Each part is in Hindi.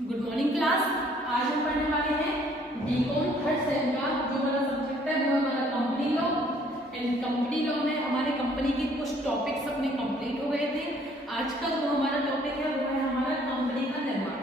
Good morning class. आज हम पढ़ने वाले हैं बीकॉम थर्ड सेम का जो हमारा सब्जेक्ट है वो हमारा company law. And company law में हमारे कंपनी के कुछ टॉपिक्स अपने कंप्लीट हो गए थे। आज का जो हमारा टॉपिक है वो है हमारा कंपनी का निर्माण।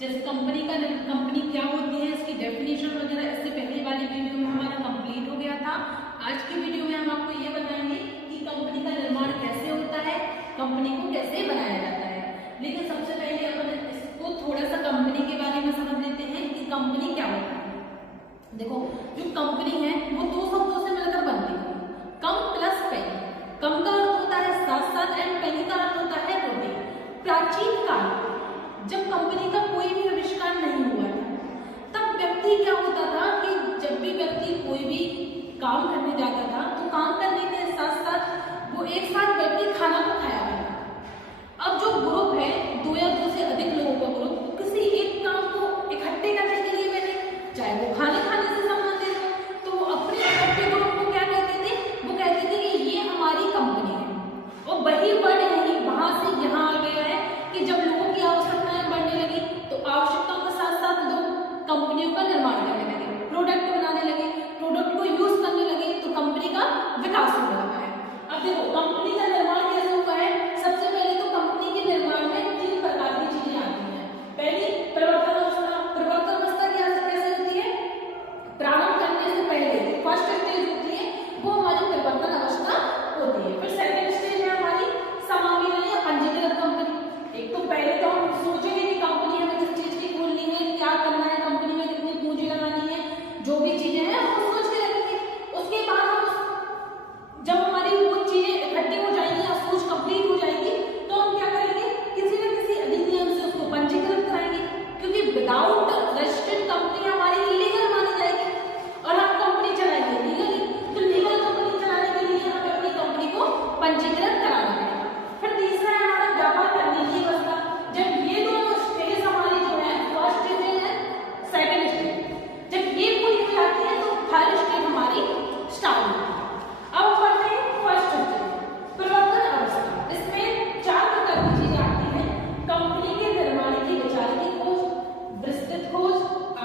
जैसे कंपनी क्या होती है, इसकी डेफिनेशन वगैरह इससे पहले वाली वीडियो में हमारा कंप्लीट हो गया था। आज की वीडियो में हम आपको ये बताएंगे कि कंपनी का निर्माण कैसे होता है, कंपनी को कैसे बनाया जाता है। लेकिन सबसे पहले अपन इसको थोड़ा सा कंपनी के बारे में समझ लेते हैं कि कंपनी क्या होता है। देखो, जो कंपनी है वो दो शब्दों से मिलकर बनती है, कम प्लस पेनी। कम का अर्थ होता है साथ साथ एंड पेनी का अर्थ होता है रोटी। प्राचीन काल जब कंपनी का कोई भी आविष्कार नहीं हुआ था, तब व्यक्ति क्या होता था कि जब भी व्यक्ति कोई भी काम करने जाता था तो काम करने के साथ साथ वो एक साथ बैठ के खाना को खाया करता था। अब जो ग्रुप है, दो या दो से अधिक लोगों का ग्रुप, किसी एक काम को इकट्ठे करने के लिए बैठे, चाहे वो खाने से संबंधित हो, तो वो अपने इकट्ठे ग्रुप को क्या कहते थे, वो कहते थे कि ये हमारी कंपनी है। और वही वर्ड यही वहां से यहाँ आ गया है कि जब लोगों की आवश्यकताएं बढ़ने लगी तो आवश्यकताओं के साथ साथ लोग कंपनियों का निर्माण करने लगे, प्रोडक्ट बनाने लगे, प्रोडक्ट को यूज करने लगे, तो कंपनी का विकास होने लगा है। अब देखो, कंपनी का निर्माण कैसे हुआ है। सबसे पहले तो कंपनी के निर्माण में तीन प्रकार की चीजें आती हैं। पहली परिवर्तन अवस्था। परिवर्तन अवस्था कैसे होती है, प्रारंभ करने से पहले फर्स्ट स्टेज होती है, वो हमारी परिवर्तन अवस्था होती है। फिर सेकंड स्टेज है हमारी समाविलन या पंजीकृत कंपनी। एक तो पहले तो हम सोचेंगे कि कंपनी हमें किस चीज की खोलनी है, क्या करना है, कंपनी में कितनी पूंजी लगानी है, जो भी चीजें हैं वो सोच के रखेंगे। उसके बाद हम जब हमारी वो चीजें इकट्ठी हो जाएंगी या सोच कंप्लीट हो जाएगी तो हम क्या करेंगे, किसी न किसी अधिनियम से उसको पंजीकृत कराएंगे, क्योंकि विदाउट रजिस्टर्ड कंपनी हमारी इलीगल मानी जाएगी और हम कंपनी चलाएंगे लीगली। तो लीगल कंपनी चलाने के लिए हमें अपनी कंपनी को पंजीकृत कराना पड़ेगा। फिर तीसरा है हमारा व्यापार करने की अवस्था। जब ये दोनों स्टेज हमारी जो है, फर्स्ट स्टेज है, सेकंड स्टेज, जब ये पूरी हो जाती है तो थर्ड स्टेज हमारी स्टार्ट होती है। अब बढ़ते हैं फर्स्ट स्टेज, परिवर्तन अवस्था। इसमें चार प्रकार की चीजें आती हैं। कंपनी के निर्माण की विचार की खोज, विस्तृत खोज,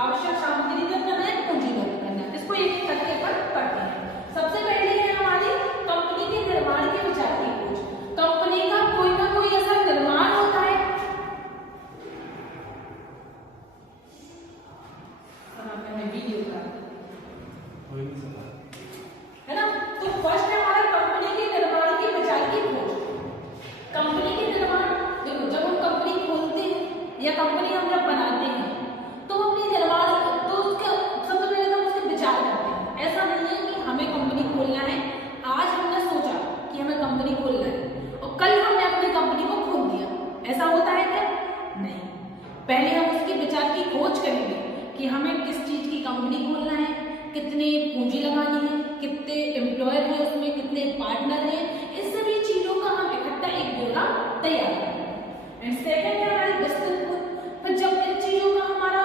आवश्यक सामग्री का करना, पूंजीगत करना। इसको एक एक करके अपन पढ़ते हैं। सबसे पहले है हमारी कंपनी के निर्माण के विचार की खोज। कंपनी का कोई ना कोई ऐसा निर्माण होता है, वीडियो का है ना। तो फर्स्ट है हमारा कंपनी के निर्माण के विचार की खोज। कंपनी के निर्माण, देखो, जब हम कंपनी खोलते हैं या कंपनी हम जब बनाते हैं तो अपने निर्माण तो उसके सबसे पहले तो उसके विचार करते हैं। ऐसा नहीं है कि हमें कंपनी खोलना है, आज हमने सोचा कि हमें कंपनी खोलना है और कल हमने अपनी कंपनी को खोल दिया, ऐसा होता है क्या? नहीं। पहले हम उसके विचार की खोज करेंगे कि हमें किस चीज की कंपनी खोलना है, कितने पूंजी लगानी है, कितने एम्प्लॉयर है उसमें, कितने पार्टनर है, इन सभी चीजों का हम इकट्ठा एक ब्यौरा तैयार करेंगे। एंड सेकंड है हमारी विस्तृत खोज। फिर जब इन चीजों का हमारा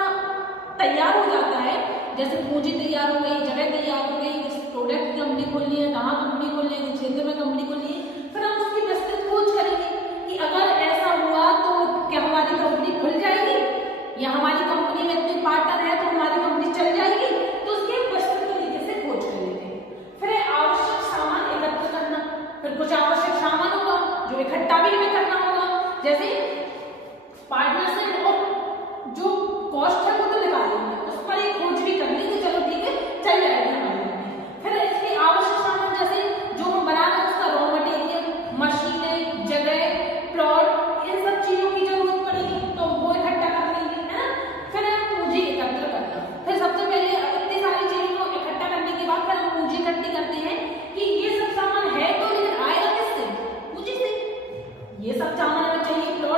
तैयार हो जाता है, जैसे पूंजी तैयार हो गई, जगह तैयार हो गई, किस प्रोडक्ट की कंपनी खोलनी है, कहाँ कंपनी खोलनी है, किस क्षेत्र में कंपनी खोलनी है, फिर हम उसकी विस्तृत खोज करेंगे कि अगर ऐसा हुआ तो क्या हमारी कंपनी खुल जाएगी या हमारी कंपनी में इतने पार्टनर है तो हमारी कंपनी चल जाएगी। तो उसके विस्तृत तरीके से खोज कर लेते हैं। फिर आवश्यक सामान एकत्र करना। फिर कुछ आवश्यक सामान होगा जो इकट्ठा भी हमें करना होगा, जैसे पार्टनरशिप और जो कॉस्ट है वो तो निकाल लेंगे, उस पर एक खोज भी कर लेंगे, चलो ठीक है, चल जाएगी हमारी कंपनी। फिर इसके आवश्यक सामान जैसे जो हम बना रहे हैं उसका रॉ मटेरियल, मशीनें, जगह, प्लॉट, इन सब चीजों की जरूरत पड़ेगी तो वो इकट्ठा कर लेंगे, है ना। फिर हम पूंजी एकत्र करना। फिर सबसे पहले इतनी सारी चीजों को इकट्ठा करने के बाद फिर हम पूंजी इकट्ठी करते हैं कि ये सब सामान है तो लेकिन आएगा किससे? पूंजी से। ये सब सामान हमें चाहिए, प्लॉट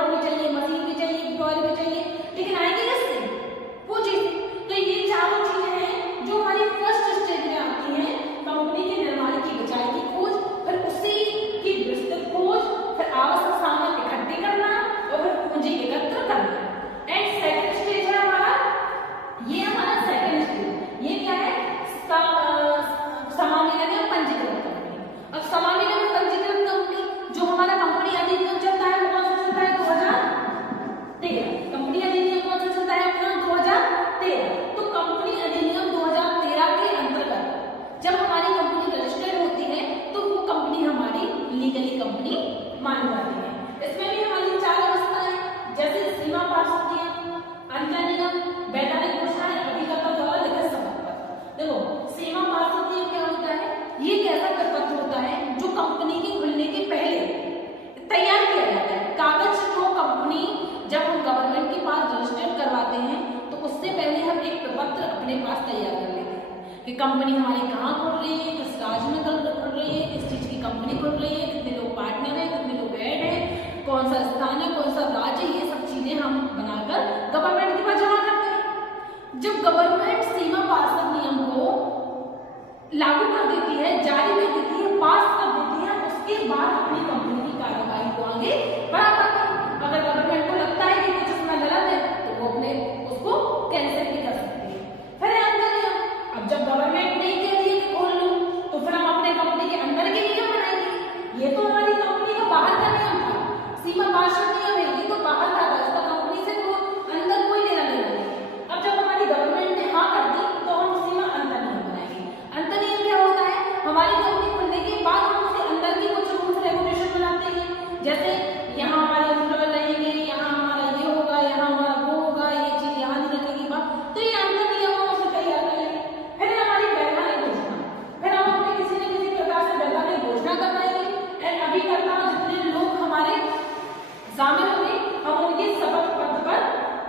कंपनी मानी जाती है। इसमें भी हमारी 4 अवस्थाएं जैसे सीमा पार्षद नियम, अंतर्नियम, वैधानिक घोषणा, अभिकर्ता द्वारा लिखित शपथ पत्र। देखो सीमा पार्षद नियम क्या होता है, ये एक ऐसा पत्र होता है जो कंपनी के खुलने के पहले तैयार किया जाता है। कागज जो कंपनी जब हम गवर्नमेंट के पास रजिस्टर करवाते हैं तो उससे पहले हम एक प्रपत्र अपने पास तैयार कर लेते हैं कि कंपनी हमारी कहाँ खुल रही है, किस राज्य में खुल रही है, किस चीज की कंपनी खुल रही है, कितने लोग पार्टनर है, कितने लोग ऐड है, कौन सा स्थान है, कौन सा राज्य, ये सब चीजें हम बनाकर गवर्नमेंट के पास जमा करते हैं। जब गवर्नमेंट सीमा पार्षद नियम को लागू कर देती है, जारी कर देती है, पास कर देती है, उसके बाद अपनी कंपनी की कार्यवाही को आगे बढ़ा पाती है। अगर गवर्नमेंट को लगता है कि कुछ इसमें गलत है तो वो अपने उसको कैंसिल भी कर सकती है। फिर अंतर्नियम, अब जब गवर्नमेंट नहीं कहती है कि खोल लो तो फिर हम अपने कंपनी के अंदर के नियम बनाएंगे। ये तो हमारी कंपनी का बाहर का नियम था, सीमा पार्षद नियम है, ये तो बाहर का था, इसका कंपनी से तो अंदर कोई लेना देना नहीं। अब जब हमारी गवर्नमेंट ने हाँ कर दी तो हम सीमा अंतर्नियम बनाएंगे। अंतर्नियम क्या होता है, हमारी कंपनी खुलने के बाद हम उसके अंदर की कुछ रूल्स रेगुलेशन बनाते हैं, जैसे यहाँ हमारे एम्प्लॉय रहेंगे, यहाँ हमारा ये होगा, यहाँ हमारा वो होगा, ये चीज यहाँ नहीं रखेगी बात, तो ये अंतर्नियम हम उसे तैयार करेंगे। फिर हमारी वैधानिक घोषणा, फिर हम अपने किसी न किसी प्रकार से वैधानिक घोषणा करवाएंगे। एंड अभिकर्ता जितने लोग हमारे शामिल होंगे हम उनके शपथ पत्र पर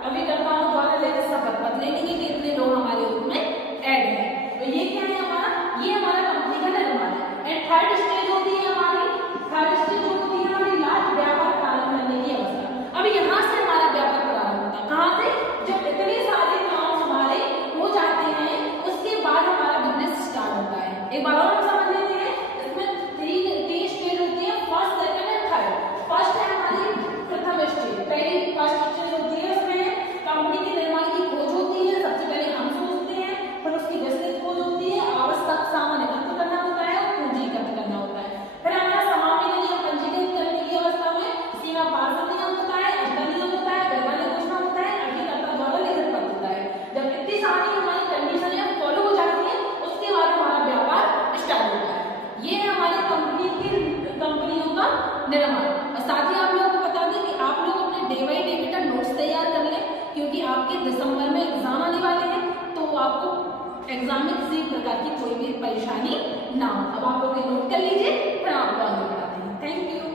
अभिकर्ताओं द्वारा लेकर शपथ पत्र ले लेंगे कि इतने लोग हमारे उसमें ऐड है। तो ये क्या है हमारा, ये हमारा कंपनी का निर्माण है। एंड थर्ड स्टेज होती है हमारी, थर्ड स्टेज होती है हमारी लास्ट व्यापार प्रारंभ करने की अवस्था। अब यहाँ से हमारा व्यापार प्रारंभ होता है, कहाँ से, जब इतने सारे काम हमारे हो जाते हैं उसके बाद हमारा बिजनेस स्टार्ट होता है। एक बार और हम समझ लेते हैं, इसमें तीन स्टेज होती है, first, second and third. First है हमारी प्रथम स्टेज, पहली फर्स्ट स्टेज होती है, उसमें कंपनी के निर्माण की खोज होती है। सबसे पहले हम सोचते हैं, फिर उसकी विस्तृत खोज होती है, आवश्यक सामान एकत्र करना होता है और पूंजी एकत्र करना होता है। फिर हमारा समापन नियम पंजीकृत करने की अवस्था में सीमा पार्षद नियम होता है, अंतर्नियम होता है, वैधानिक घोषणा होता है, अभिकर्ता द्वारा लिखित पत्र होता है। जब इतनी सारी हमारी कंडीशनें फॉलो हो जाती है उसके बाद हमारा व्यापार स्टार्ट होता है। ये है हमारी कंपनियों का निर्माण। और साथ ही आप लोगों को बता दें कि आप लोग अपने डे बाई डे बेटा नोट्स तैयार कर लें, क्योंकि आपके दिसंबर में एग्जाम आने वाले हैं, तो आपको एग्जाम में किसी प्रकार की कोई भी परेशानी ना हो। अब आप लोग नोट कर लीजिए, फिर आपको आगे बढ़ाते हैं। Thank you.